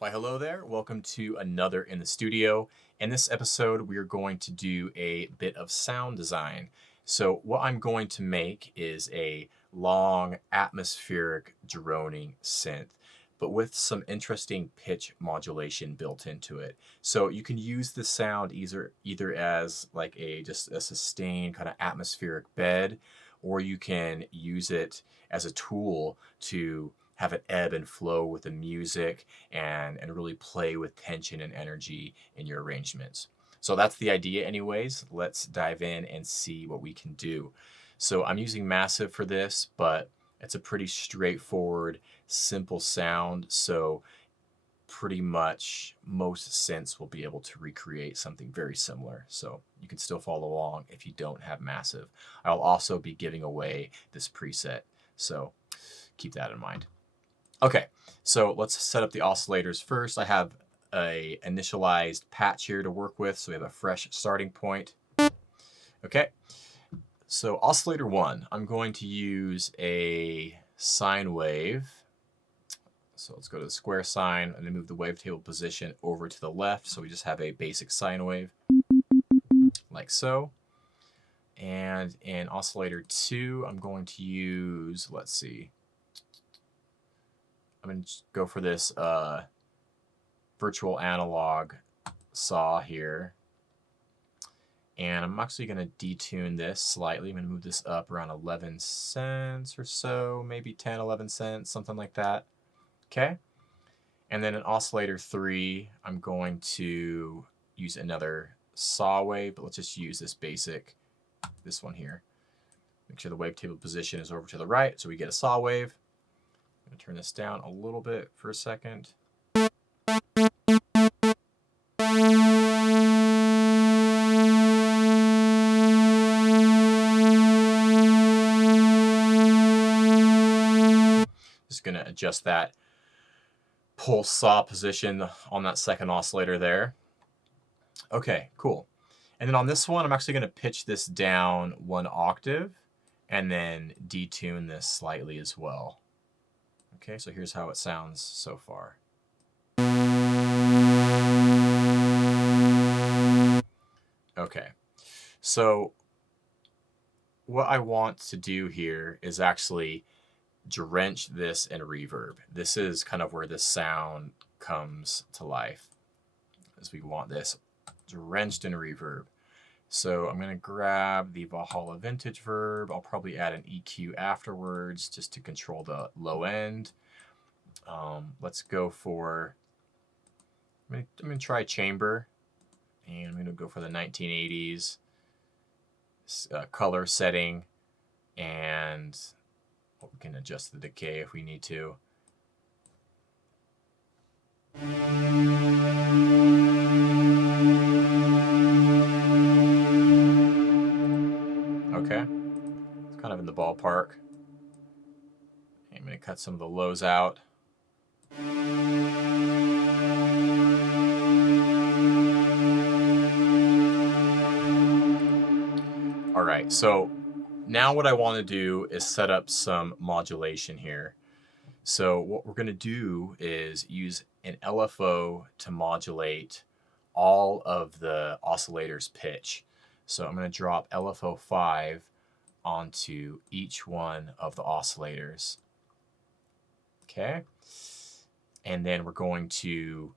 Why, hello there. Welcome to another in the studio. In this episode, we are going to do a bit of sound design. So what I'm going to make is a long atmospheric droning synth, but with some interesting pitch modulation built into it. So you can use the sound either as like just a sustained kind of atmospheric bed, or you can use it as a tool to have it ebb and flow with the music and really play with tension and energy in your arrangements. So that's the idea anyways. Let's dive in and see what we can do. So I'm using Massive for this, but it's a pretty straightforward, simple sound. So pretty much most synths will be able to recreate something very similar. So you can still follow along if you don't have Massive. I'll also be giving away this preset. So keep that in mind. Okay, so let's set up the oscillators first. I have a initialized patch here to work with, so we have a fresh starting point. Okay, so oscillator 1, I'm going to use a sine wave. So let's go to the square sine and then move the wavetable position over to the left, so we just have a basic sine wave, like so. And in oscillator 2, I'm going to use, let's see, I'm going to go for this virtual analog saw here. And I'm actually going to detune this slightly. I'm going to move this up around 11 cents or so, maybe 10, 11 cents, something like that. Okay. And then in oscillator 3, I'm going to use another saw wave, but let's just use this basic, this one here. Make sure the wavetable position is over to the right, so we get a saw wave. I'm going to turn this down a little bit for a second. Just going to adjust that pulse saw position on that second oscillator there. Okay, cool. And then on this one, I'm actually going to pitch this down 1 octave and then detune this slightly as well. Okay, so here's how it sounds so far. Okay, so what I want to do here is actually drench this in reverb. This is kind of where this sound comes to life, as we want this drenched in reverb. So I'm going to grab the Valhalla Vintage Verb. I'll probably add an EQ afterwards just to control the low end. Let's go for, I'm going to try chamber, and I'm going to go for the 1980s color setting, and we can adjust the decay if we need to. Okay, it's kind of in the ballpark. I'm going to cut some of the lows out. All right, so now what I want to do is set up some modulation here. So what we're going to do is use an LFO to modulate all of the oscillator's pitch. So I'm going to drop LFO 5 onto each one of the oscillators. Okay. And then we're going to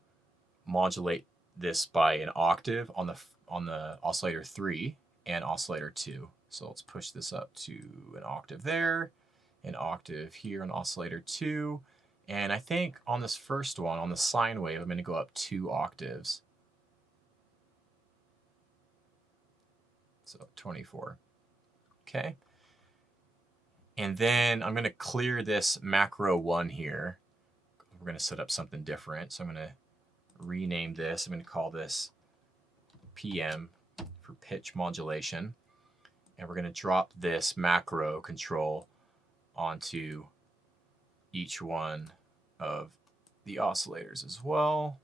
modulate this by an octave on the oscillator 3 and oscillator 2. So let's push this up to an octave there, an octave here on oscillator 2. And I think on this first one, on the sine wave, I'm going to go up 2 octaves. So 24. Okay. And then I'm going to clear this macro 1 here. We're going to set up something different. So I'm going to rename this. I'm going to call this PM for pitch modulation. And we're going to drop this macro control onto each one of the oscillators as well.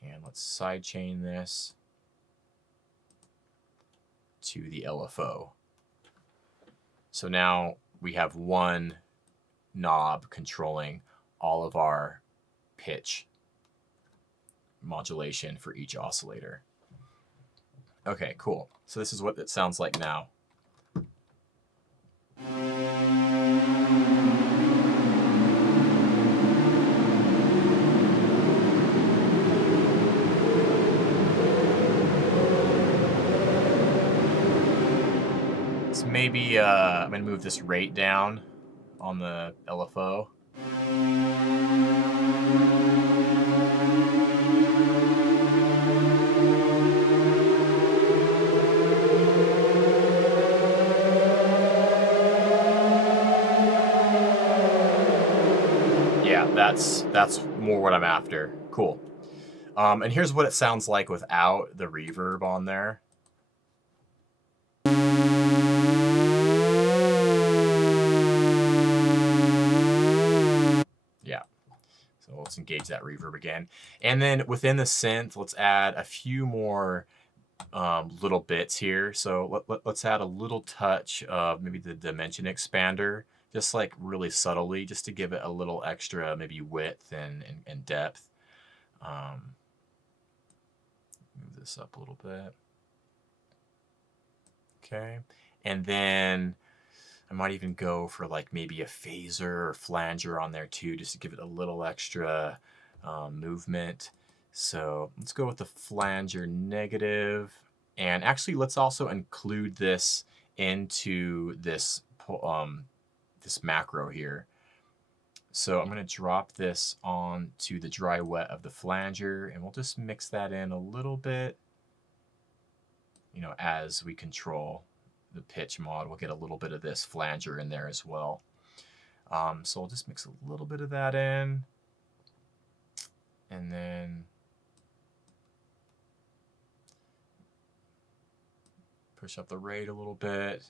And let's sidechain this to the LFO. So now we have one knob controlling all of our pitch modulation for each oscillator. Okay, cool. So this is what it sounds like now. So maybe I'm going to move this rate down on the LFO. Yeah, that's more what I'm after. Cool. And here's what it sounds like without the reverb on there. Yeah. So let's engage that reverb again. And then within the synth, let's add a few more little bits here. So let's add a little touch of maybe the dimension expander, just like really subtly, just to give it a little extra maybe width and depth. Move this up a little bit. Okay. And then I might even go for like maybe a phaser or flanger on there too, just to give it a little extra movement. So let's go with the flanger negative. And actually, let's also include this into this, this macro here. So I'm going to drop this onto the dry wet of the flanger, and we'll just mix that in a little bit, you know, as we control the pitch mod. We'll get a little bit of this flanger in there as well. So we'll just mix a little bit of that in, and then push up the rate a little bit.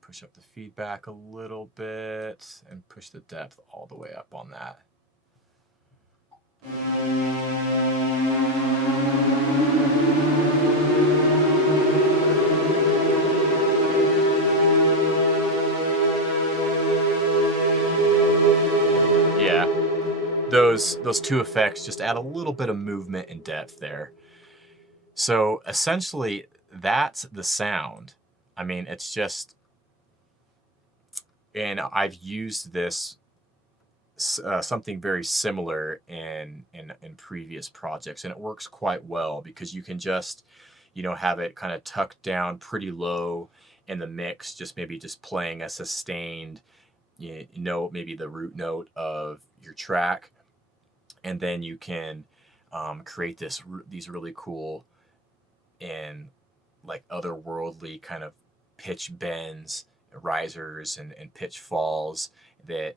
Push up the feedback a little bit, and push the depth all the way up on that. Yeah, those two effects just add a little bit of movement and depth there. So essentially, that's the sound. I mean, it's just, and I've used this something very similar in previous projects, and it works quite well because you can just, you know, have it kind of tucked down pretty low in the mix, just maybe just playing a sustained, you know, maybe the root note of your track, and then you can create these really cool and like otherworldly kind of pitch bends, risers, and pitch falls that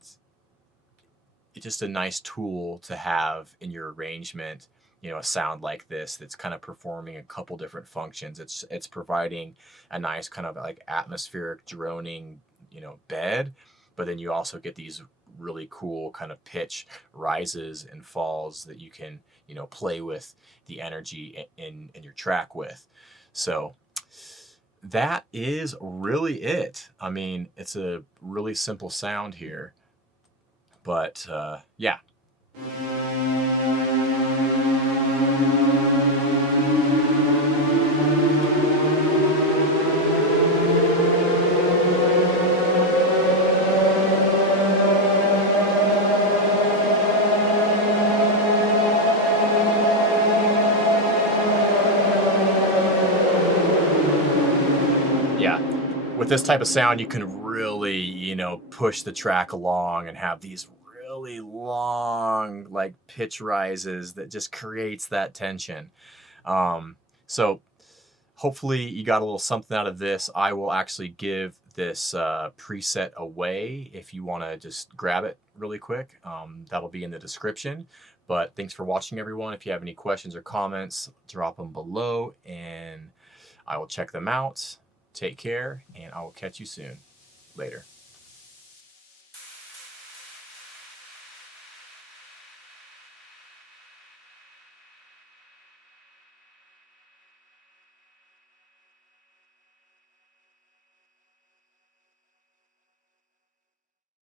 it's just a nice tool to have in your arrangement. You know, a sound like this that's kind of performing a couple different functions. It's providing a nice kind of like atmospheric droning, you know, bed, but then you also get these really cool kind of pitch rises and falls that you can, you know, play with the energy in your track with. So that is really it. I mean, it's a really simple sound here, but yeah. With this type of sound, you can really, you know, push the track along and have these really long, like, pitch rises that just creates that tension. So hopefully you got a little something out of this. I will actually give this preset away if you want to just grab it really quick. That'll be in the description. But thanks for watching, everyone. If you have any questions or comments, drop them below, and I will check them out. Take care, and I will catch you soon. Later.